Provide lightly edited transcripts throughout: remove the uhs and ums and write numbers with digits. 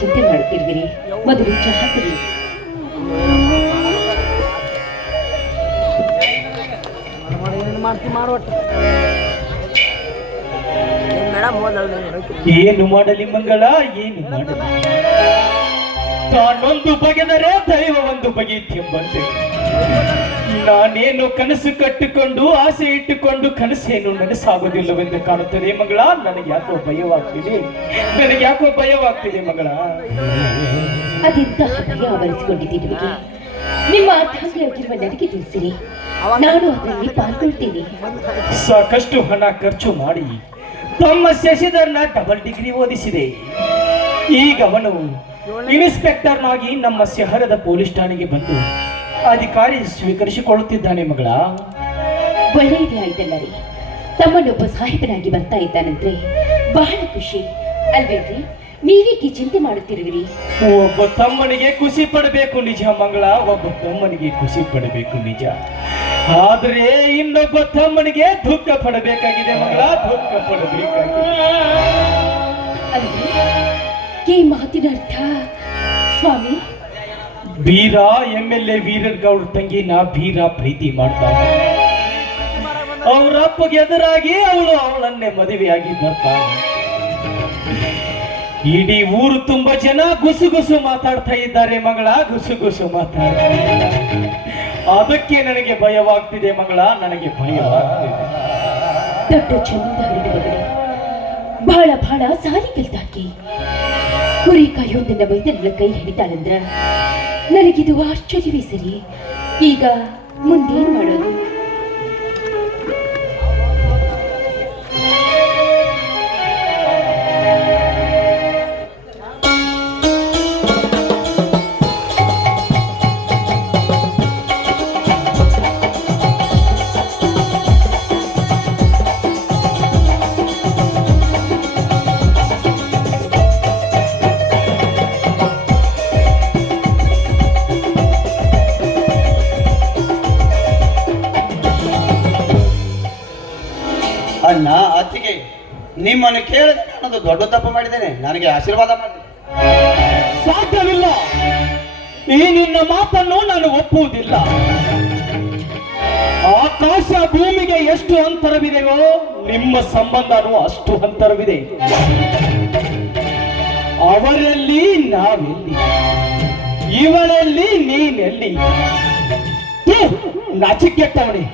ಚಿಂತೆ ಮಾಡುತ್ತಿರುವಿರಿ. ಮೊದಲು ಚಹಾ ಕುಡಿ. ಏನು ಮಾಡಲಿ ಮಂಗಳ, ಏನು ಮಾಡಲಿ? ತಾನೊಂದು ಬಗೆದರೆ ದೈವ ಒಂದು ಬಗೆಯೆಂಬಂತೆ ನಾನೇನು ಕನಸು ಕಟ್ಟಿಕೊಂಡು ಆಸೆ ಇಟ್ಟುಕೊಂಡು ಕನಸೇನು ನನಸಾಗುವುದಿಲ್ಲವೆಂದು ಕಾಣುತ್ತದೆ ಮಗಳ. ನನಗೆ ಯಾಕೋ ಭಯವಾಗ್ತಿದೆ ಮಗಳ. ಅದೆಂತ ಭಯ ಆವರಿಸಿಕೊಂಡಿದ್ದೀರಿ? ನಿಮ್ಮ ಅರ್ಥಾಗಿರುವ ನನಗೆ ತಿಳಿಸಿರಿ, ನಾನು ಅದರಲ್ಲಿ ಪಾಲ್ಗೊಳ್ತೇನೆ. ಸಾಕಷ್ಟು ಹಣ ಖರ್ಚು ಮಾಡಿ ತಮ್ಮ ಶಶಿಧರ್ನ ಡಬಲ್ ಡಿಗ್ರಿ ಓದಿಸಿದೆ. ಈಗ ಅವನು ಇನ್ಸ್ಪೆಕ್ಟರ್ನಾಗಿ ನಮ್ಮ ಶಹರದ ಪೊಲೀಸ್ ಠಾಣೆಗೆ ಬಂದು ಅಧಿಕಾರಿ ಸ್ವೀಕರಿಸಿಕೊಳ್ಳುತ್ತಿದ್ದಾನೆ ಮಗಳ. ಒಳ್ಳೆಯದೇ ಆಯ್ತಲ್ಲ ರೀ. ತಮ್ಮನ್ನೊಬ್ಬ ಸಾಹಿಬನಾಗಿ ಬರ್ತಾ ಇದ್ದಾನಂದ್ರೆ ಬಹಳ ಖುಷಿ ಅಲ್ವೇನ್ರಿ? ನೀವೇಕೆ ಚಿಂತೆ ಮಾಡುತ್ತಿರುವಿರಿ? ಒಬ್ಬ ತಮ್ಮನಿಗೆ ಖುಷಿ ಪಡಬೇಕು ನಿಜ ಮಂಗಳ, ಒಬ್ಬ ತಮ್ಮನಿಗೆ ಖುಷಿ ಪಡಬೇಕು ನಿಜ. ಆದರೆ ಇನ್ನೊಬ್ಬ ತಮ್ಮನಿಗೆ ದುಃಖ ಪಡಬೇಕಾಗಿದೆ ಮಗಳ, ದುಃಖ ಪಡಬೇಕಾಗಿದೆ. ಈ ಮಾತಿನ ಅರ್ಥ ಸ್ವಾಮಿ? ಬೀರ MLA ವೀರರ್ ಗೌಡ್ರ ತಂಗಿನ ಬೀರ ಪ್ರೀತಿ ಮಾಡ್ತಾನೆ. ಅವ್ರ ಅಪ್ಪಗೆ ಎದುರಾಗಿ ಅವಳನ್ನೇ ಮದುವೆಯಾಗಿ ಬರ್ತಾನೆ. ಇಡೀ ಊರು ತುಂಬಾ ಜನ ಗುಸುಗುಸು ಮಾತಾಡ್ತಾ ಇದ್ದಾರೆ ಮಗಳ, ಗುಸುಗುಸು ಮಾತಾಡ್ತಾರೆ. ಅದಕ್ಕೆ ನನಗೆ ಭಯವಾಗ್ತಿದೆ ಮಗಳ, ನನಗೆ ಭಯವಾಗ್ತಿದೆ. ದೊಡ್ಡ ಜಮೀನ್ದಾರನ ಮಗಳು, ಬಹಳ ಬಹಳ ಸಾರಿ ಕಲ್ತಾಕಿ ಕುರಿ ಕಾಯೋದನ್ನ ವೈದ್ಯರ ಕೈ ಹಿಡಿತಾಳಂದ್ರ ನನಗಿದು ಆಶ್ಚರ್ಯವೇ ಸರಿ. ಈಗ ಮುಂದೇನ್ ಮಾಡೋದು? ಅಣ್ಣ ಅತ್ತಿಗೆ, ನಿಮ್ಮನ್ನು ಕೇಳಿದ್ರೆ ನಾನೊಂದು ದೊಡ್ಡ ತಪ್ಪು ಮಾಡಿದ್ದೇನೆ, ನನಗೆ ಆಶೀರ್ವಾದ ಮಾಡಿ. ಸಾಧ್ಯವಿಲ್ಲ, ಈ ನಿನ್ನ ಮಾತನ್ನು ನಾನು ಒಪ್ಪುವುದಿಲ್ಲ. ಆಕಾಶ ಭೂಮಿಗೆ ಎಷ್ಟು ಅಂತರವಿದೆಯೋ ನಿಮ್ಮ ಸಂಬಂಧನೂ ಅಷ್ಟು ಅಂತರವಿದೆ. ಅವರಲ್ಲಿ ನಾವೆಲ್ಲಿ, ಇವಳಲ್ಲಿ ನೀನೆಲ್ಲಿ? ನಾಚಿಕೆಟ್ಟವಣೆ,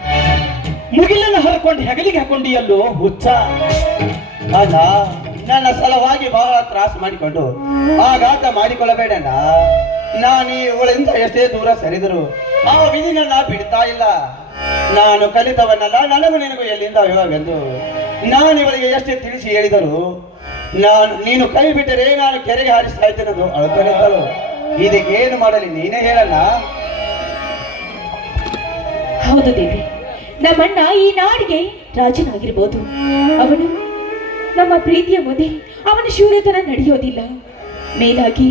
ಮುಗಿಲನ್ನು ಹರ್ಕೊಂಡು ಹೆಗಲಿಗೆ ಹಾಕೊಂಡಿಯಲ್ಲೋ ಹುಚ್ಚ. ಅಣ್ಣ, ನನ್ನ ಸಲುವಾಗಿ ಬಹಳ ತ್ರಾಸ ಮಾಡಿಕೊಂಡು ಆಘಾತ ಮಾಡಿಕೊಳ್ಳಬೇಡಣ್ಣ. ನಾನು ಇವಳಿಂದ ಎಷ್ಟೇ ದೂರ ಸರಿದರು ಆ ವಿಧಿ ನನ್ನ ಬಿಡ್ತಾ ಇಲ್ಲ. ನಾನು ಕಲಿತವನ್ನಲ್ಲ, ನನಗೂ ನಿನಗೂ ಎಲ್ಲಿಂದ ಯೋಗವೆಂದು ನಾನು ಇವಳಿಗೆ ಎಷ್ಟೇ ತಿಳಿಸಿ ಹೇಳಿದರು ನೀನು ಕೈ ಬಿಟ್ಟರೆ ನಾನು ಕೆರೆಗೆ ಹಾರಿಸ್ತಾ ಇದ್ದೇನದು ಅಳ್ಕೊಂಡಿದ್ದಳು. ಇದಕ್ಕೇನು ಮಾಡಲಿ ನೀನೇ ಹೇಳಣ್ಣ. ಹೌದು ದೇವಿ, ನಮ್ಮಣ್ಣ ಈ ನಾಡಿಗೆ ರಾಜನಾಗಿರ್ಬೋದು, ಅವನು ನಮ್ಮ ಪ್ರೀತಿಯ ಮುಂದೆ ಅವನ ಶೂರತನ ನಡೆಯೋದಿಲ್ಲ. ಮೇಲಾಗಿ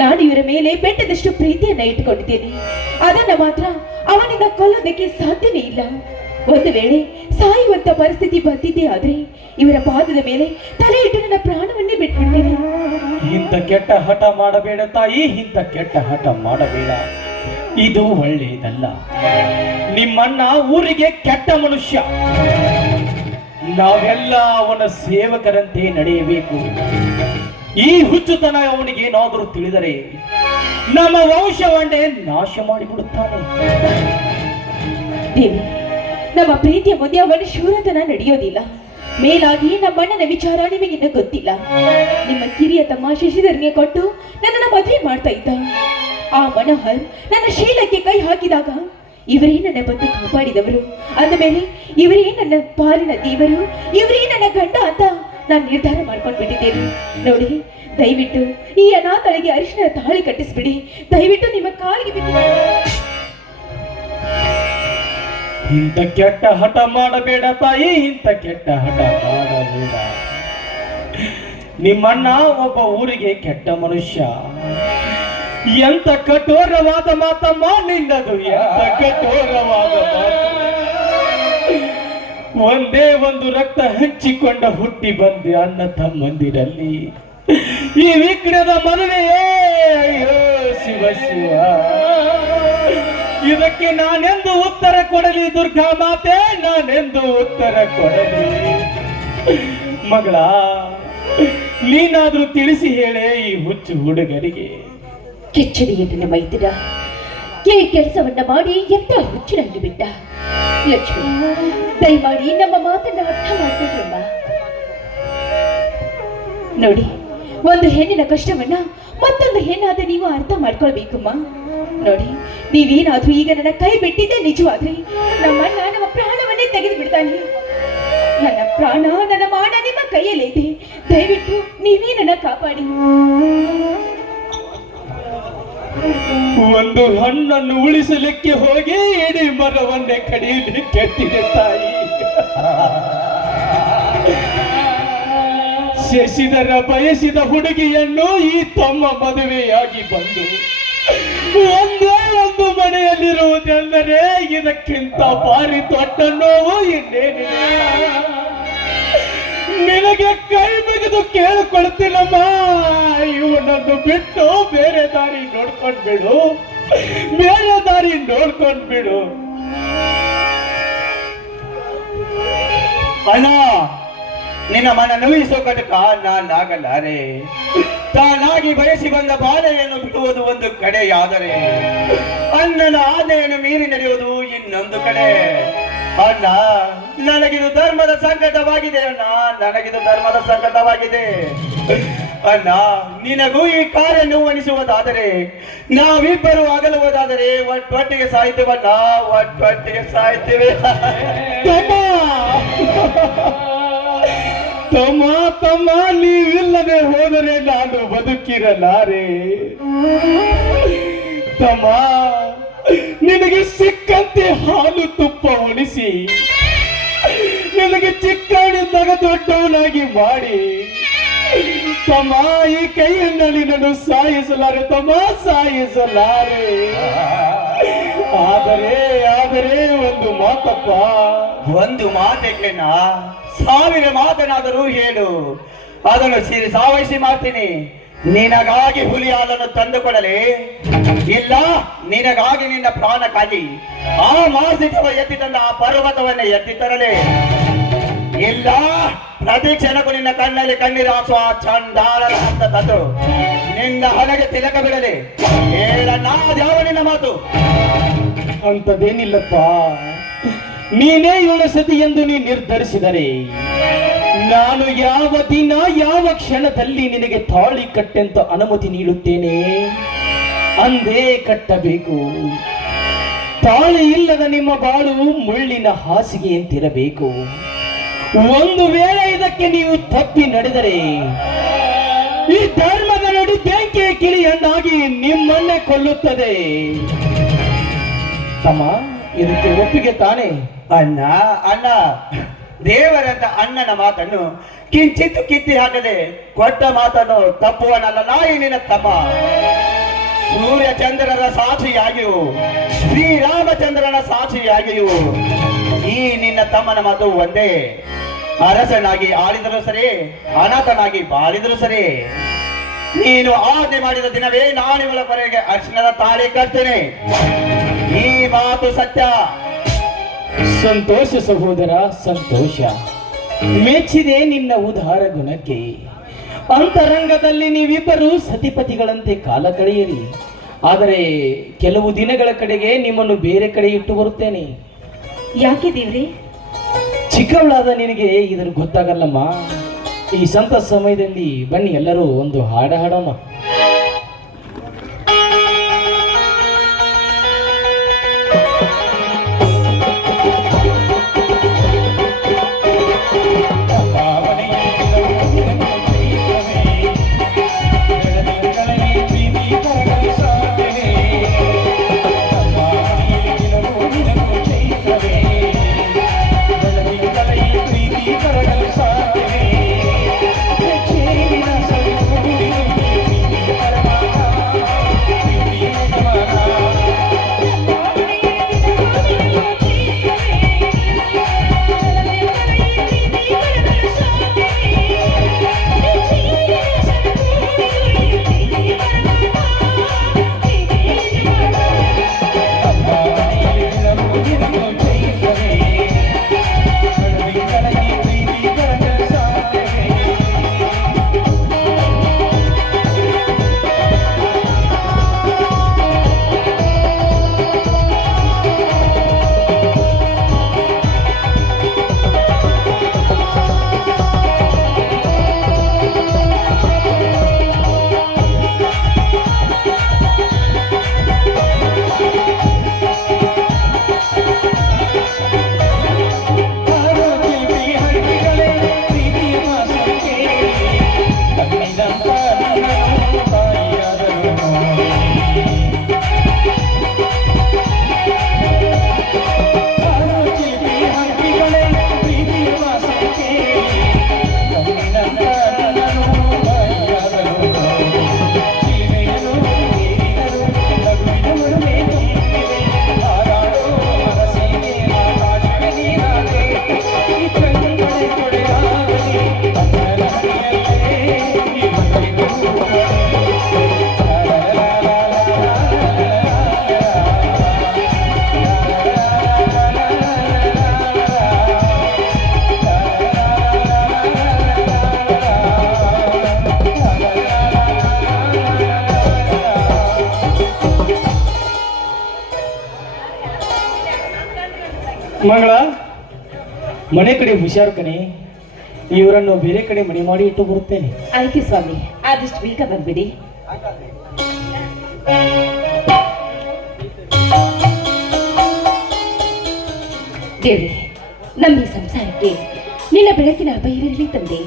ನಾನು ಇವರ ಮೇಲೆ ಬೆಟ್ಟದಷ್ಟು ಪ್ರೀತಿಯನ್ನ ಇಟ್ಟುಕೊಂಡಿದ್ದೇನೆ. ಅದನ್ನ ಮಾತ್ರ ಅವನಿಂದ ಕೊಲ್ಲೋದಕ್ಕೆ ಸಾಧ್ಯವೇ ಇಲ್ಲ. ಒಂದು ವೇಳೆ ಸಾಯುವಂತ ಪರಿಸ್ಥಿತಿ ಬಂದಿದ್ದೇ ಆದ್ರೆ ಇವರ ಪಾದದ ಮೇಲೆ ತಲೆ ಇಟ್ಟು ನನ್ನ ಪ್ರಾಣವನ್ನೇ ಬಿಟ್ಬಿಡ್ತೇನೆ. ಇಂಥ ಕೆಟ್ಟ ಹಠ ಮಾಡಬೇಡ ತಾಯಿ, ಇಂಥ ಕೆಟ್ಟ ಹಠ ಮಾಡಬೇಡ. ಇದು ಒಳ್ಳೆಯದಲ್ಲ. ನಿಮ್ಮಣ್ಣ ಊರಿಗೆ ಕೆಟ್ಟ ಮನುಷ್ಯ. ನಾವೆಲ್ಲ ಅವನ ಸೇವಕರಂತೆ ನಡೆಯಬೇಕು. ಈ ಹುಚ್ಚುತನ ಅವನಿಗೆ ಏನಾದರೂ ತಿಳಿದರೆ ನಮ್ಮ ವಂಶವನ್ನೇ ನಾಶ ಮಾಡಿಬಿಡುತ್ತಾನೆ. ದೇವಿ, ನಮ್ಮ ಪ್ರೀತಿಯ ಮುಂದೆ ಅವನ ಶೂರತನ ನಡೆಯೋದಿಲ್ಲ. ಮೇಲಾಗಿ ನಮ್ಮಣ್ಣನ ವಿಚಾರ ನಿಮಗಿನ್ನ ಗೊತ್ತಿಲ್ಲ. ನಿಮ್ಮ ಕಿರಿಯ ತಮ್ಮ ಶಶಿಧರ್ಗೆ ಕೊಟ್ಟು ನನ್ನನ್ನು ಮದುವೆ ಮಾಡ್ತಾ ಇದ್ದ. ಆ ಮನೋಹರ್ ನನ್ನ ಶೀಲಕ್ಕೆ ಕೈ ಹಾಕಿದಾಗ ಇವರೇ ನನ್ನ ಬಂದು ಕಾಪಾಡಿದವರು. ಅಂದ ಮೇಲೆ ಇವರೇ ನನ್ನ ಪಾಲಿನ ದೇವರು, ಇವರೇ ನನ್ನ ಗಂಡ ಅಂತ ನಾನು ನಿರ್ಧಾರ ಮಾಡ್ಕೊಂಡು ಬಿಟ್ಟಿದ್ದೇನೆ. ನೋಡಿ, ದಯವಿಟ್ಟು ಈ ಅನಾಥಳಿಗೆ ಅರಿಶಿನ ತಾಳಿ ಕಟ್ಟಿಸ್ಬಿಡಿ. ದಯವಿಟ್ಟು ನಿಮ್ಮ ಕಾಲಿಗೆ ಬಿದ್ದು. ಇಂಥ ಕೆಟ್ಟ ಹಠ ಮಾಡಬೇಡ ತಾಯಿ, ಇಂಥ ಕೆಟ್ಟ ಹಠ ಮಾಡಬೇಡ. ನಿಮ್ಮಣ್ಣ ಒಬ್ಬ ಊರಿಗೆ ಕೆಟ್ಟ ಮನುಷ್ಯ. ಎಂತ ಕಠೋರವಾದ ಮಾತಮ್ಮ ನಿನ್ನದು, ಎಂತ ಕಠೋರವಾದ ಮಾತು. ಒಂದೇ ಒಂದು ರಕ್ತ ಹಂಚಿಕೊಂಡ ಹುಟ್ಟಿ ಬಂದೆ ಅಣ್ಣ ತಮ್ಮಂದಿರಲ್ಲಿ. ಈ ವಿಘ್ನದ ಮದುವೆಯೇ ಅಯ್ಯೋ ಶಿವ ಶಿವ. ಇದಕ್ಕೆ ನಾನೆಂದು ಉತ್ತರ ಕೊಡಲಿ ದುರ್ಗಾ ಮಾತೆ, ನಾನೆಂದು ಉತ್ತರ ಕೊಡಲಿ? ಮಗಳ, ನೀನಾದ್ರೂ ತಿಳಿಸಿ ಹೇಳೆ ಈ ಹುಚ್ಚು ಹುಡುಗರಿಗೆ. ಕೆಚ್ಚದಿಗೆ ನನ್ನ ಮೈದಿನ ಈ ಕೆಲಸವನ್ನ ಮಾಡಿ ಎಂತ ಹುಚ್ಚಿನಲ್ಲಿ ಬಿಟ್ಟ. ಲಕ್ಷ್ಮಿ, ದಯಮಾಡಿ ನಮ್ಮ ಮಾತನ್ನ ಅರ್ಥ ಮಾಡ್ಕೊಂಡ್ರಮ್ಮ. ನೋಡಿ, ಒಂದು ಹೆಣ್ಣಿನ ಕಷ್ಟವನ್ನ ಮತ್ತೊಂದು ಹೆಣ್ಣಾದ ನೀವು ಅರ್ಥ ಮಾಡ್ಕೊಳ್ಬೇಕಮ್ಮ. ನೋಡಿ, ನೀವೇನಾದ್ರೂ ಈಗ ನನ್ನ ಕೈ ಬಿಟ್ಟಿದ್ದೆ ನಿಜವಾದ್ರೆ ನಮ್ಮಣ್ಣ ನಮ್ಮ ಪ್ರಾಣವನ್ನೇ ತೆಗೆದು ಬಿಡ್ತಾನೆ. ನನ್ನ ಪ್ರಾಣ, ನನ್ನ ಮಾನ ನಿಮ್ಮ ಕೈಯಲ್ಲಿದೆ. ದಯವಿಟ್ಟು ನೀವೇ ನನ್ನ ಕಾಪಾಡಿ. ಒಂದು ಹಣ್ಣನ್ನು ಉಳಿಸಲಿಕ್ಕೆ ಹೋಗಿ ಇಡೀ ಮರವನ್ನೇ ಕಡಿಯಲಿಕ್ಕೆ ಕೆಟ್ಟಿದೆ ತಾಯಿ. ಶಶಿಧರ ಬಯಸಿದ ಹುಡುಗಿಯನ್ನು ಈ ತಮ್ಮ ಮದುವೆಯಾಗಿ ಬಂದು ಒಂದೇ ಒಂದು ಮನೆಯಲ್ಲಿರುವುದೆಂದರೆ ಇದಕ್ಕಿಂತ ಭಾರಿ ದೊಡ್ಡ ನೋವು ಇನ್ನೇನಿದೆ. ನಿನಗೆ ಕೈ ಮುಗಿದು ಕೇಳಿಕೊಳ್ತೀನಮ್ಮ, ಇವನನ್ನು ಬಿಟ್ಟು ಬೇರೆ ದಾರಿ ನೋಡ್ಕೊಂಡ್ಬಿಡು, ಬೇರೆ ದಾರಿ ನೋಡ್ಕೊಂಡ್ಬಿಡು. ಅಣ್ಣ, ನಿನ್ನ ಮನ ನೋಯಿಸೋ ಕಟಕ ನಾನಾಗಲಾರೆ. ತಾನಾಗಿ ಬಯಸಿ ಬಂದ ಬಾಧೆಯನ್ನು ಬಿಡುವುದು ಒಂದು ಕಡೆಯಾದರೆ ಅಣ್ಣನ ಆನೆಯನ್ನು ಮೀರಿ ನಡೆಯುವುದು ಇನ್ನೊಂದು ಕಡೆ. ಅಣ್ಣ, ನನಗಿದು ಧರ್ಮದ ಸಂಕಟವಾಗಿದೆ. ಅಣ್ಣ, ನನಗಿದು ಧರ್ಮದ ಸಂಕಟವಾಗಿದೆ. ಅಣ್ಣ, ನಿನಗೂ ಈ ಕಾರ್ಯ ನೋವನಿಸುವುದಾದರೆ, ನಾವಿಬ್ಬರು ಅಗಲುವುದಾದರೆ ಒಟ್ಟೊಟ್ಟಿಗೆ ಸಾಯ್ತೇವಣ್ಣ, ಒಟ್ಟೊಟ್ಟಿಗೆ ಸಾಯ್ತೇವೆ. ತಮ್ಮ ತಮ್ಮ, ನೀವಿಲ್ಲದೆ ಹೋದರೆ ನಾನು ಬದುಕಿರಲಾರೆ. ತಮ್ಮ, ನಿನಗೆ ಸಿಕ್ಕಂತೆ ಹಾಲು ತುಪ್ಪ ಉಣಿಸಿ, ನಿನಗೆ ಚಿಕ್ಕವನಿದ್ದಾಗ ದೊಡ್ಡವನಾಗಿ ಮಾಡಿ, ತಮ್ಮ ಈ ಕೈಯಲ್ಲಿ ನನ್ನನ್ನು ಸಾಯಿಸಲಾರೆ ತಮ್ಮ, ಸಾಯಿಸಲಾರೆ. ಆದರೆ ಆದರೆ ಒಂದು ಮಾತಪ್ಪ. ಒಂದು ಮಾತೆಗೆನ 1000 ಮಾತನಾದರೂ ಹೇಳು, ಅದನ್ನು ಸಾವಯಿಸಿ ಮಾಡ್ತೀನಿ. ನಿನಗಾಗಿ ಹುಲಿ ಹಾಲನ್ನು ತಂದುಕೊಡಲಿ, ಇಲ್ಲ ನಿನಗಾಗಿ ನಿನ್ನ ಪ್ರಾಣಕ್ಕಾಗಿ ಆ ಮಾರ್ಸಿತವ ಎತ್ತಿ ತಂದ ಆ ಪರ್ವತವನ್ನೇ ಎತ್ತಿ ತರಲಿ, ಇಲ್ಲ ಪ್ರತಿ ಕ್ಷಣಕ್ಕೂ ನಿನ್ನ ಕಣ್ಣಲ್ಲಿ ಕಣ್ಣೀರು ಹಾಕುವ ಚಂಡಾಳನ ಹಂತ ತಂದು ನಿನ್ನ ಹಣಗೆ ತಿಲಕ ಬಿಡಲಿ. ಹೇಳಣ್ಣ, ಅದ್ಯಾವ ನಿನ್ನ ಮಾತು? ಅಂತದೇನಿಲ್ಲಪ್ಪ, ನೀನೇ 7 ಸತಿ ಎಂದು ನೀ ನಿರ್ಧರಿಸಿದರೆ ನಾನು ಯಾವ ದಿನ ಯಾವ ಕ್ಷಣದಲ್ಲಿ ನಿನಗೆ ತಾಳಿ ಕಟ್ಟೆಂತ ಅನುಮತಿ ನೀಡುತ್ತೇನೆ ಅಂದೇ ಕಟ್ಟಬೇಕು. ತಾಳಿ ಇಲ್ಲದ ನಿಮ್ಮ ಬಾಳು ಮುಳ್ಳಿನ ಹಾಸಿಗೆಯಂತಿರಬೇಕು. ಒಂದು ವೇಳೆ ಇದಕ್ಕೆ ನೀವು ತಪ್ಪಿ ನಡೆದರೆ ಈ ಧರ್ಮದ ನಡಿ ಬೆಂಕಿಯ ಕಿಳಿಯನ್ನಾಗಿ ನಿಮ್ಮನ್ನೇ ಕೊಲ್ಲುತ್ತದೆ. ತಮ್ಮ, ಇದಕ್ಕೆ ಒಪ್ಪಿಗೆ ತಾನೇ? ಅಣ್ಣ ಅಣ್ಣ, ದೇವರಂತ ಅಣ್ಣನ ಮಾತನ್ನು ಕಿಂಚಿತ್ತು ಕಿತ್ತಿ ಹಾಕದೆ ಕೊಟ್ಟ ಮಾತನ್ನು ತಪ್ಪುವನಲ್ಲ ನಾಯಿ ನಿನ್ನ ತಮ್ಮ. ಸೂರ್ಯ ಚಂದ್ರರ ಸಾಕ್ಷಿಯಾಗಿಯೂ ಶ್ರೀರಾಮಚಂದ್ರನ ಸಾಕ್ಷಿಯಾಗಿಯೂ ಈ ನಿನ್ನ ತಮ್ಮನ ಮಾತು ಒಂದೇ. ಅರಸನಾಗಿ ಆಳಿದರೂ ಸರಿ, ಅನಾಥನಾಗಿ ಬಾಳಿದರೂ ಸರಿ, ನೀನು ಆಜ್ಞೆ ಮಾಡಿದ ದಿನವೇ ನಾನು ಇವಳವರೆಗೆ ಅರ್ಶನದ ತಾಳಿ ಕಟ್ತೇನೆ. ಈ ಮಾತು ಸತ್ಯ. ಸಂತೋಷ ಸಹೋದರ, ಸಂತೋಷ. ಮೆಚ್ಚಿದೆ ನಿನ್ನ ಉದಾರ ಗುಣಕ್ಕೆ. ಅಂತರಂಗದಲ್ಲಿ ನೀವಿಬ್ಬರು ಸತಿಪತಿಗಳಂತೆ ಕಾಲ ಕಳೆಯಿರಿ. ಆದರೆ ಕೆಲವು ದಿನಗಳ ಕಡೆಗೆ ನಿಮ್ಮನ್ನು ಬೇರೆ ಕಡೆ ಇಟ್ಟು ಬರುತ್ತೇನೆ. ಯಾಕೆ ದೇವ್ರೆ? ಚಿಕ್ಕವಳಾದ ನಿನಗೆ ಇದನ್ನು ಗೊತ್ತಾಗಲ್ಲಮ್ಮ. ಈ ಸಂತ ಸಮಯದಲ್ಲಿ ಬನ್ನಿ ಎಲ್ಲರೂ ಒಂದು ಹಾಡ ಹಾಡಮ್ಮ. ಮಂಗಳ ಮನೆ ಕಡೆ ಹುಷಾರು ಕಣೆ, ಇವರನ್ನು ಬೇರೆ ಕಡೆ ಮನೆ ಮಾಡಿ ಇಟ್ಟು ಬರುತ್ತೇನೆ. ಆಯ್ತು ಸ್ವಾಮಿ, ಆದಷ್ಟು ಬೇಗ ಬಂದ್ಬಿಡಿ. ದೇವ್ರೆ, ನಮ್ಮ ಈ ಸಂಸಾರಕ್ಕೆ ನಿನ್ನ ಬೆಳಕಿನ ಅಭಯವಿರಲಿ ತಂದೆ.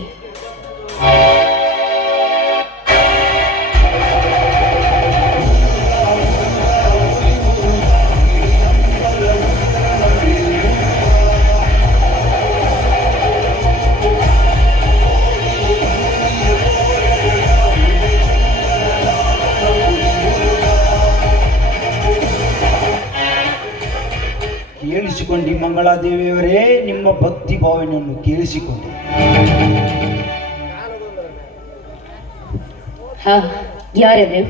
ಕೇಳಿಸಿಕೊಂಡಿ ಮಂಗಳಾದೇವಿಯವರೇ, ನಿಮ್ಮ ಭಕ್ತಿ ಭಾವನೆಯನ್ನು ಕೇಳಿಸಿಕೊಂಡು. ಹಾ, ಯಾರವರು?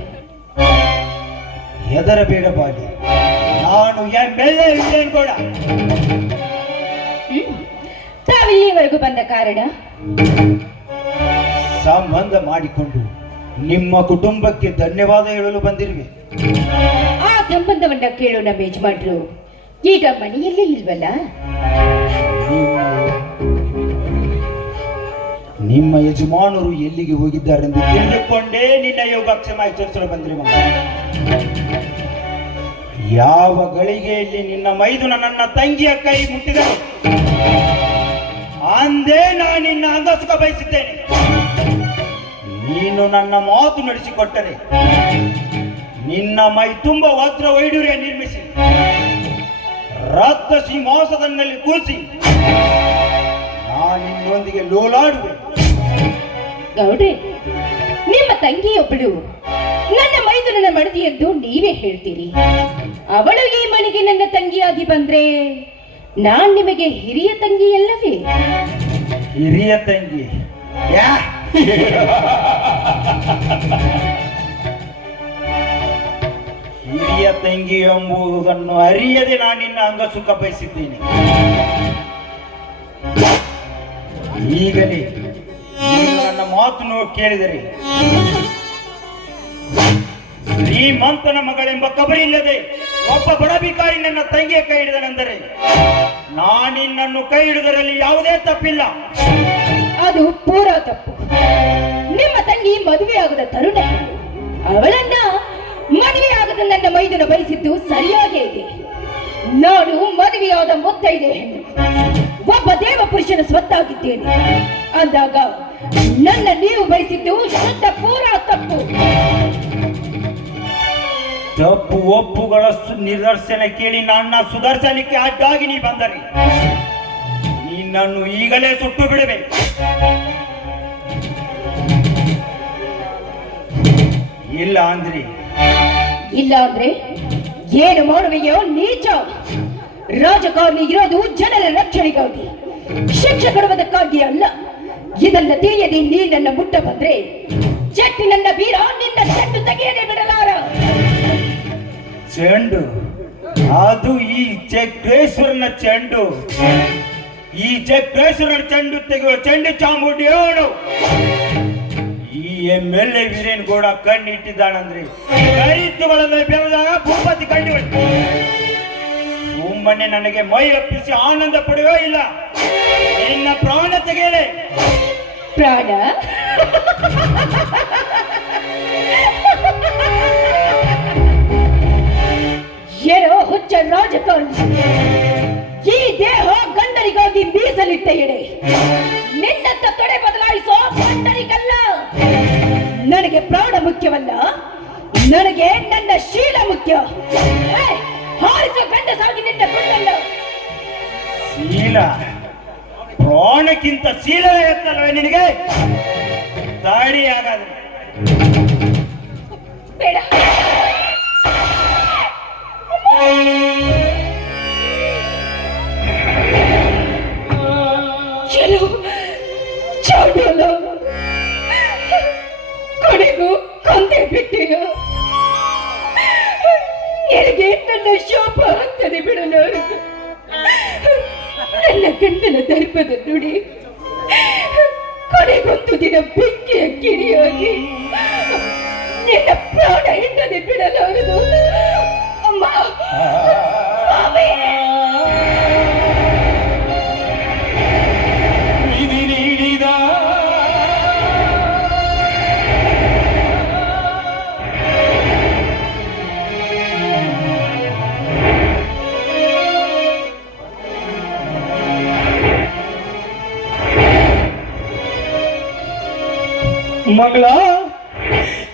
ಹೆದರಬೇಡ ಬಾಲಿ, ನಾನು ಎಂಎಲ್ಎ ವಿಜಯನಗೌಡ. ತಾವಿಲ್ಲಿವರೆಗೂ ಬಂದ ಕಾರಣ? ಸಂಬಂಧ ಮಾಡಿಕೊಂಡು ನಿಮ್ಮ ಕುಟುಂಬಕ್ಕೆ ಧನ್ಯವಾದ ಹೇಳಲು ಬಂದಿರುವೆ. ಆ ಸಂಬಂಧವನ್ನ ಕೇಳೋ ನಮ್ಮ ಯಜಮಾನ್ರು ಈಗ ಮನೆಯಲ್ಲೇ ಇಲ್ವಲ್ಲ? ನಿಮ್ಮ ಯಜಮಾನರು ಎಲ್ಲಿಗೆ ಹೋಗಿದ್ದಾರೆಂದು ತಿಳಿದುಕೊಂಡೇ ನಿನ್ನ ಯೋಗಾಕ್ಷೇಮ ಆಚರಿಸಲು ಬಂದಿರಿ ಮಗ. ಯಾವ ಗಳಿಗೆಯಲ್ಲಿ ನಿನ್ನ ಮೈದುನ ನನ್ನ ತಂಗಿಯ ಕೈ ಮುಟ್ಟಿದರೆ ಅಂದೇ ನಾನು ನಿನ್ನ ಅಂಗಸುಖ ಬಯಸಿದ್ದೇನೆ. ನೀನು ನನ್ನ ಮಾತು ನಡೆಸಿಕೊಟ್ಟರೆ ನಿನ್ನ ಮೈ ತುಂಬ ವಜ್ರ ವೈಡೂರ್ಯ ನಿರ್ಮಿಸಿ ರಕ್ತ ಸಿಂಹಾಸದಲ್ಲಿ ಕೂರಿಸಿ ನಾನಿನ್ನೊಂದಿಗೆ ಲೋಲಾಡುವೆ. ಗೌಡ್ರೆ, ನಿಮ್ಮ ತಂಗಿಯೊಬ್ಬಳು ನನ್ನ ಮೈದುನನ ಮಡದಿ ಎಂದು ನೀವೇ ಹೇಳ್ತೀರಿ. ಅವಳು ಈ ಮನೆಗೆ ನನ್ನ ತಂಗಿಯಾಗಿ ಬಂದ್ರೆ ನಾನ್ ನಿಮಗೆ ಹಿರಿಯ ತಂಗಿಯಲ್ಲವೇ? ಹಿರಿಯ ತಂಗಿ? ಹಿರಿಯ ತಂಗಿ ಎಂಬುದನ್ನು ಅರಿಯದೆ ನಾನು ನಿನ್ನ ಅಂಗಸುಖ ಬಯಸಿದ್ದೇನೆ. ಈಗಲೇ ನೀನು ನನ್ನ ಮಾತನ್ನು ಕೇಳಿದರೆ ಶ್ರೀಮಂತನ ಮಗಳೆಂಬ ಕಬರಿ ಇಲ್ಲದೆ ಒಬ್ಬ ಬಡ ಭಿಕಾರಿ ನನ್ನ ತಂಗಿಯ ಕೈ ಹಿಡಿದನೆಂದರೆ ನಾನಿನ್ನನ್ನು ಕೈ ಹಿಡಿದರಲ್ಲಿ ಯಾವುದೇ ತಪ್ಪಿಲ್ಲ. ಅದು ಪೂರಾ ತಪ್ಪು. ನಿಮ್ಮ ತಂಗಿ ಮದುವೆಯಾಗದ ತರುಣ ಹೆಣ್ಣು. ಅವಳನ್ನ ಮದುವೆಯಾಗದ ನನ್ನ ಮೈದುನ ಬಯಸಿದ್ದು ಸರಿಯಾಗೇ ಇದೆ. ನಾನು ಮದುವೆಯಾದ ಮುತ್ತೈದೆ ಹೆಣ್ಣು, ಒಬ್ಬ ದೇವ ಪುರುಷನ ಸ್ವತ್ತಾಗಿದ್ದೇನೆ ಅಂದಾಗ ನನ್ನ ನೀವು ಬಯಸಿದ್ದು ಶುದ್ಧ ಪೂರಾ ತಪ್ಪು. ತಪ್ಪು ಒಪ್ಪುಗಳ ನಿದರ್ಶನ ಕೇಳಿ ನನ್ನ ಸುದರ್ಶನಕ್ಕೆ ಅಡ್ಡಾಗಿ ನೀ ಬಂದರೆ ನಿನ್ನನ್ನು ಈಗಲೇ ಸುಟ್ಟು ಬಿಡುವೆ. ಇಲ್ಲ ಅಂದ್ರೆ ಏನು ಮಾಡುವೆಯೋ ನೀಚ? ರಾಜಕಾರಣಿ ಇರೋದು ಜನರ ರಕ್ಷಣೆಗಾಗಿ, ಶಿಕ್ಷೆ ಕೊಡುವುದಕ್ಕಾಗಿ ಅಲ್ಲ. ಇದನ್ನ ತಿಳಿಯದೆ ನೀ ನನ್ನ ಮುಟ್ಟ ಬಂದ್ರೆ ಚೆಟ್ಟು ನನ್ನ ವೀರ ನಿನ್ನ ಚೆಟ್ಟು ತೆಗೆಯದೆ ಬಿಡಲಾರ. ಚೆಂಡು ಅದು ಈ ಚಕ್ರೇಶ್ವರನ ಚೆಂಡು. ಈ ಚಕ್ರೇಶ್ವರನ ಚೆಂಡು ತೆಗೆಯುವ ಚೆಂಡು ಚಾಮುಂಡಿ ಅವನು. ಈ ಎಂಎಲ್ಎ ವೀರೇನಗೌಡ ಕಣ್ಣಿಟ್ಟಿದ್ದಾನಂದ್ರೆ ಕೈತುಗಳಲ್ಲಿ ಬೆಳೆದಾಗ ಭೂಪತಿ ಕಂಡು ಸುಮ್ಮನೆ ನನಗೆ ಮೈ ಅಪ್ಪಿಸಿ ಆನಂದ ಪಡೆಯೋ ಇಲ್ಲ. ನಿನ್ನ ಪ್ರಾಣ ತೆಗೆಯಲೇ. ಪ್ರಾಣ? ಏನೋ ಹುಚ್ಚ ರಾಜಕಾರಣಿ, ಈ ದೇಹ ಗಂಡರಿಗಾಗಿ ಮೀಸಲಿಟ್ಟ ಎಡೆ. ನಿನ್ನಂತ ತೊಡೆ ಬದಲಾಯಿಸೋ ಗಂಡರಿಗಲ್ಲ. ನನಗೆ ಪ್ರಾಣ ಮುಖ್ಯವಲ್ಲ, ನನಗೆ ನನ್ನ ಶೀಲ ಮುಖ್ಯ. ಹಾರಿಸೋ ಗಂಡಸಾಗಿ ನಿನ್ನ ಕೊಂಡಲ್ಲ. ಶೀಲ? ಪ್ರಾಣಕ್ಕಿಂತ ಶೀಲವೇ ಎತ್ತಲ್ವೇ ನಿನಗೆ? ದಾಡಿ ಆಗಾದ್ರೆ ಬೇಡ. ಚಲೋ ಚಾಡೋಲ್ಲ, ಕೊನೆಗೂ ಕೊಂದೆ ಬಿಟ್ಟೆಯ. ನಿನಗೆ ನನ್ನ ಶಾಪ ಆಗ್ತದೆ ಬಿಡಲು. ನನ್ನ ಗಂಡನ ದರ್ಪದ ನುಡಿ ಕೊನೆಗೊಂದು ದಿನ ಬೆಂಕಿಯ ಕಿಡಿಯಾಗಿ ನಿನ್ನ ಪ್ರಾಣ ಹಿಂಡದೆ ಬಿಡಲಾರದು. ಅಮ್ಮ, ಸ್ವಾಮಿ. ಮಗಳ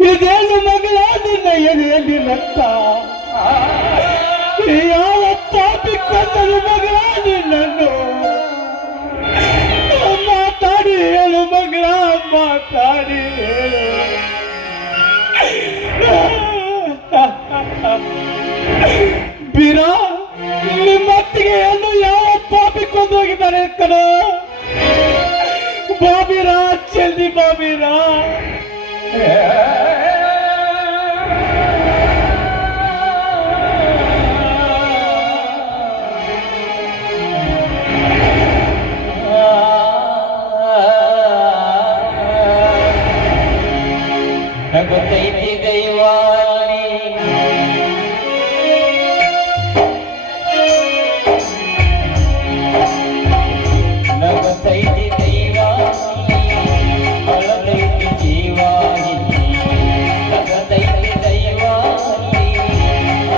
ಇದೇನು ಮಗಳ ನಿನ್ನ ಎದೆಯಲ್ಲಿ ರಕ್ತ ಯಾವ ಪಾಪಿ ಕೊಂದರು ಮಗಳ ನಿನ್ನನ್ನು ಮಾತಾಡಿ ಹೇಳು ಮಗಳ ಮಾತಾಡಿ ಹೇಳು ಬೀರ ನಿಮ್ಮತ್ತಿಗೆ ಹೆಣ್ಣು ಯಾವ ಪಾಪಿ ಕೊಂದೋಗಿದ್ದಾರೆ ಕಣ ಬಾಬಿರಾ ಜಲ್ದಿ ಬಾಬಿರಾ ಗೊತ್ತೈತಿ ದೈವಾನಿ ನಗತೈತಿ ದೈವಾನಿ ಅಳದೈತಿ ಜೀವಾನಿ ನಗತೈತಿ ದೈವಾನಿ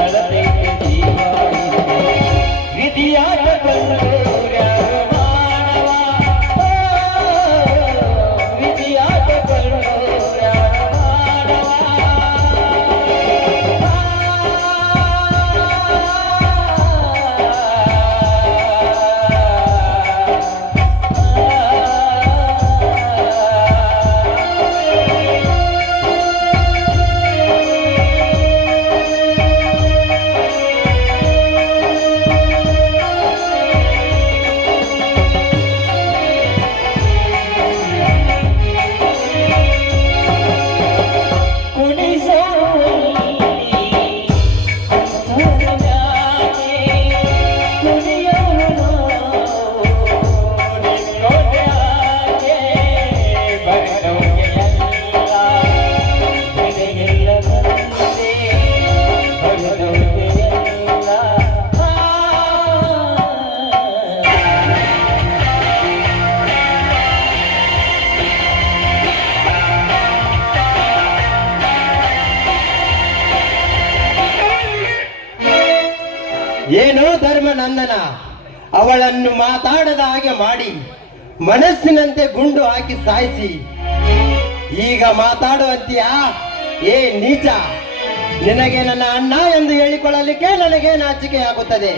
ಅಳದೈತಿ ಜೀವಾನಿ ವಿಧಿಯಾಟ ಕಲ್ಲೂರ್ಯಾರು ಮಾನವ ವಿಧಿಯಾಟ ಕಲ್ಲೂರ್ಯಾರು ಏನೋ ಧರ್ಮನಂದನ ಅವಳನ್ನು ಮಾತಾಡದ ಹಾಗೆ ಮಾಡಿ ಮನಸ್ಸಿನಂತೆ ಗುಂಡು ಹಾಕಿ ಸಾಯಿಸಿ ಈಗ ಮಾತಾಡುವಂತೀಯಾ? ಏ ನೀಚ, ನಿನಗೆ ನನ್ನ ಅಣ್ಣ ಎಂದು ಹೇಳಿಕೊಳ್ಳಲಿಕ್ಕೆ ನನಗೆ ನಾಚಿಕೆಯಾಗುತ್ತದೆ.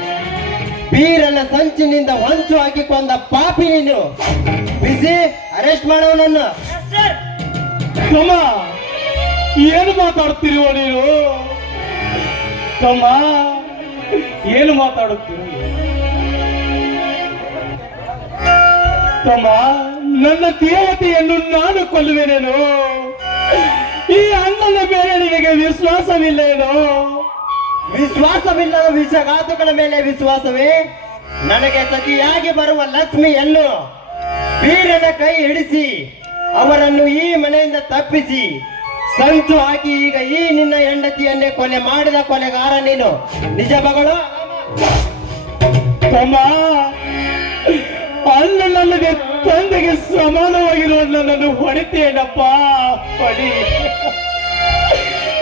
ಬೀರನ ಸಂಚಿನಿಂದ ಹೊಂಚು ಹಾಕಿ ಕೊಂದ ಪಾಪಿ ನೀನು. ಬಿಸಿ ಅರೆಸ್ಟ್ ಮಾಡವನನ್ನು. ತಮ್ಮ ಏನು ಮಾತಾಡ್ತಿರುವ ನೀನು? ತಮ್ಮ ಏನು ಮಾತಾಡುತ್ತೀರಿ? ತಮ್ಮ ನನ್ನ ದೇವತೆಯನ್ನು ನಾನು ಕೊಲ್ಲುವೆನೇನು? ಈ ಅಣ್ಣನ ಮೇಲೆ ನಿನಗೆ ವಿಶ್ವಾಸವಿಲ್ಲೇನೋ? ವಿಶ್ವಾಸವಿಲ್ಲದ ವಿಷಘಾತುಗಳ ಮೇಲೆ ವಿಶ್ವಾಸವೇ? ನನಗೆ ಸತಿಯಾಗಿ ಬರುವ ಲಕ್ಷ್ಮಿಯನ್ನು ವೀರನ ಕೈ ಹಿಡಿಸಿ ಅವರನ್ನು ಈ ಮನೆಯಿಂದ ತಪ್ಪಿಸಿ ಸಂಚು ಹಾಕಿ ಈಗ ಈ ನಿನ್ನ ಹೆಂಡತಿಯನ್ನೇ ಕೊಲೆ ಮಾಡಿದ ಕೊಲೆಗಾರ ನೀನು. ನಿಜ ಮಗಳು? ತಮ್ಮ ಅಣ್ಣನಲ್ಲದೆ ತಂದೆಗೆ ಸಮಾನವಾಗಿರುವ ನನ್ನನ್ನು ಹೊಡಿತೇನಪ್ಪ, ಹೊಡಿ.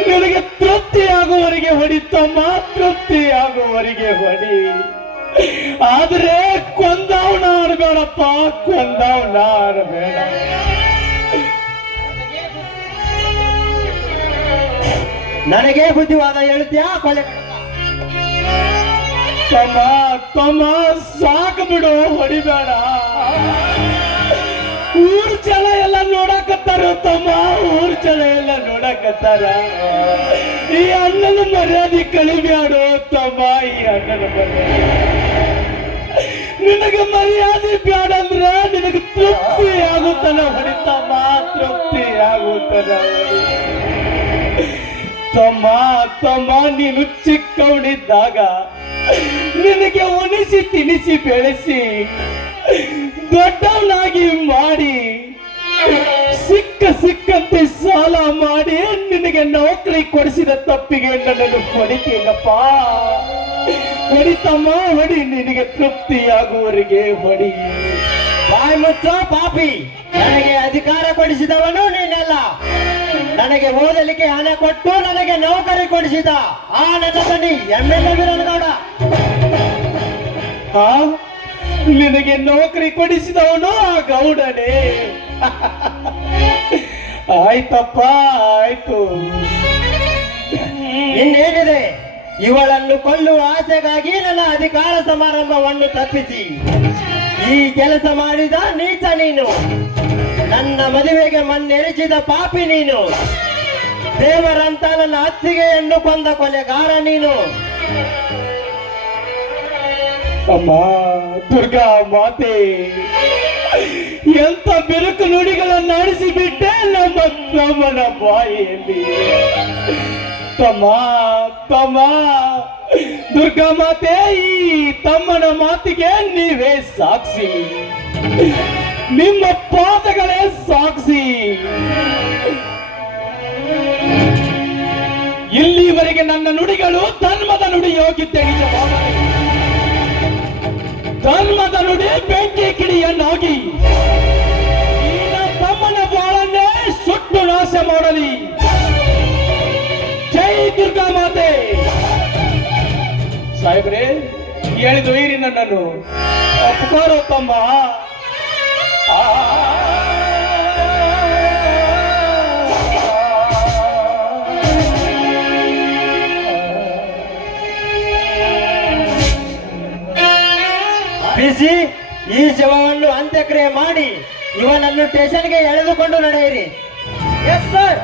ನಿನಗೆ ತೃಪ್ತಿಯಾಗುವವರೆಗೆ ಹೊಡಿ ತಮ್ಮ, ತೃಪ್ತಿಯಾಗುವವರೆಗೆ ಹೊಡಿ. ಆದ್ರೆ ಕೊಂದವನ ಆಡಬೇಡಪ್ಪ, ಕೊಂದವನ ಆಡಬೇಡ. ನನಗೆ ಬುದ್ಧಿವಾದ ಹೇಳ್ತೀಯಾ? ಕೊಲೆ ತಮ್ಮ ತಮ್ಮ ಸಾಕು ಬಿಡು, ಹೊಡಿಬೇಡ. ಊರ್ ಜನ ಎಲ್ಲ ನೋಡಕತ್ತಾರ ತಮ್ಮ, ಊರ್ ಜನ ಎಲ್ಲ ನೋಡಕತ್ತಾರ. ಈ ಅಣ್ಣನ ಮರ್ಯಾದೆ ಕಳಿಬ್ಯಾಡು ತಮ್ಮ, ಈ ಅಣ್ಣನ ಮರ್ಯಾದೆ. ನಿನಗೆ ಮರ್ಯಾದೆ ಬ್ಯಾಡ ಅಂದ್ರೆ ನಿನಗೆ ತೃಪ್ತಿ ಆಗುತ್ತಲ್ಲ ಹೊಡಿತಮ್ಮ, ತೃಪ್ತಿ ಆಗುತ್ತಲ್ಲ ಹೊಡಿ. ತಮ್ಮ ತಮ್ಮ ನೀನು ಚಿಕ್ಕವನಿದ್ದಾಗ ನಿನಗೆ ಉಣಿಸಿ ತಿನಿಸಿ ಬೆಳೆಸಿ ದೊಡ್ಡವನಾಗಿ ಮಾಡಿ ಸಿಕ್ಕಂತೆ ಸಾಲ ಮಾಡಿ ನಿನಗೆ ನೌಕರಿ ಕೊಡಿಸಿದ ತಪ್ಪಿಗೆ ನನ್ನನ್ನು ಹೊಡಿತೀನಪ್ಪ. ಹೊಡಿತಮ್ಮ ಹೊಡಿ, ನಿನಗೆ ತೃಪ್ತಿಯಾಗುವವರೆಗೆ ಹೊಡಿ. ಬಾಯಿ ಮುಚ್ಚೋ ಪಾಪಿ. ನನಗೆ ಅಧಿಕಾರ ಕೊಡಿಸಿದವನು ನೀನೆಲ್ಲ. ನನಗೆ ಓದಲಿಕ್ಕೆ ಹಣ ಕೊಟ್ಟು ನನಗೆ ನೌಕರಿ ಕೊಡಿಸಿದ ಆ ನನ್ನ ಬನ್ನಿ MLA ವೀರನಗೌಡ. ನಿನಗೆ ನೌಕರಿ ಕೊಡಿಸಿದವನು ಆ ಗೌಡನೇ. ಆಯ್ತಪ್ಪ ಆಯ್ತು. ಇನ್ನೇನಿದೆ, ಇವಳನ್ನು ಕೊಲ್ಲುವ ಆಸೆಗಾಗಿ ನನ್ನ ಅಧಿಕಾರ ಸಮಾರಂಭವನ್ನು ತಪ್ಪಿಸಿ ಈ ಕೆಲಸ ಮಾಡಿದ ನೀಚ ನೀನು. ನನ್ನ ಮದುವೆಗೆ ಮಣ್ಣೆರಚಿದ ಪಾಪಿ ನೀನು. ದೇವರಂತ ನನ್ನ ಅತ್ತಿಗೆಯನ್ನು ಕೊಂದ ಕೊಲೆಗಾರ ನೀನು. ಅಮ್ಮ ದುರ್ಗಾ ಮಾತೆ, ಎಂತ ಬಿರುಕು ನುಡಿಗಳನ್ನು ಆಡಿಸಿಬಿಟ್ಟೆ ನಮ್ಮ ತಮ್ಮನ ಬಾಯಿಯಲ್ಲಿ. ತಮ್ಮ ತಮ್ಮ, ದುರ್ಗಾ ಮಾತೆ, ಈ ತಮ್ಮನ ಮಾತಿಗೆ ನೀವೇ ಸಾಕ್ಷಿ, ನಿಮ್ಮ ಪಾದಗಳೇ ಸಾಕ್ಷಿ. ಇಲ್ಲಿವರೆಗೆ ನನ್ನ ನುಡಿಗಳು ಧರ್ಮದ ನುಡಿಯೋಗಿದ್ದೆ ನಿಜವಾಗಲಿ. ಧರ್ಮದ ನುಡಿ ಬೆಂಕಿ ಕಿಡಿಯನ್ನಾಗಿ ಈ ನನ್ನ ತಮ್ಮನ ಬಾಳನ್ನೇ ಸುಟ್ಟು ನಾಶ ಮಾಡಲಿ. ಜೈ ದುರ್ಗಾ ಮಾತೆ. ಸಾಹೇಬ್ರೆ, ಹೇಳಿದು ಇರಿ, ನನ್ನನ್ನು ಒಪ್ಪಿಕೋರೋ ತಮ್ಮ. ಬಿಸಿ ಈ ಶವವನ್ನು ಅಂತ್ಯಕ್ರಿಯೆ ಮಾಡಿ ಇವನನ್ನು ಸ್ಟೇಷನ್ಗೆ ಎಳೆದುಕೊಂಡು ನಡೆಯಿರಿ. Yes sir.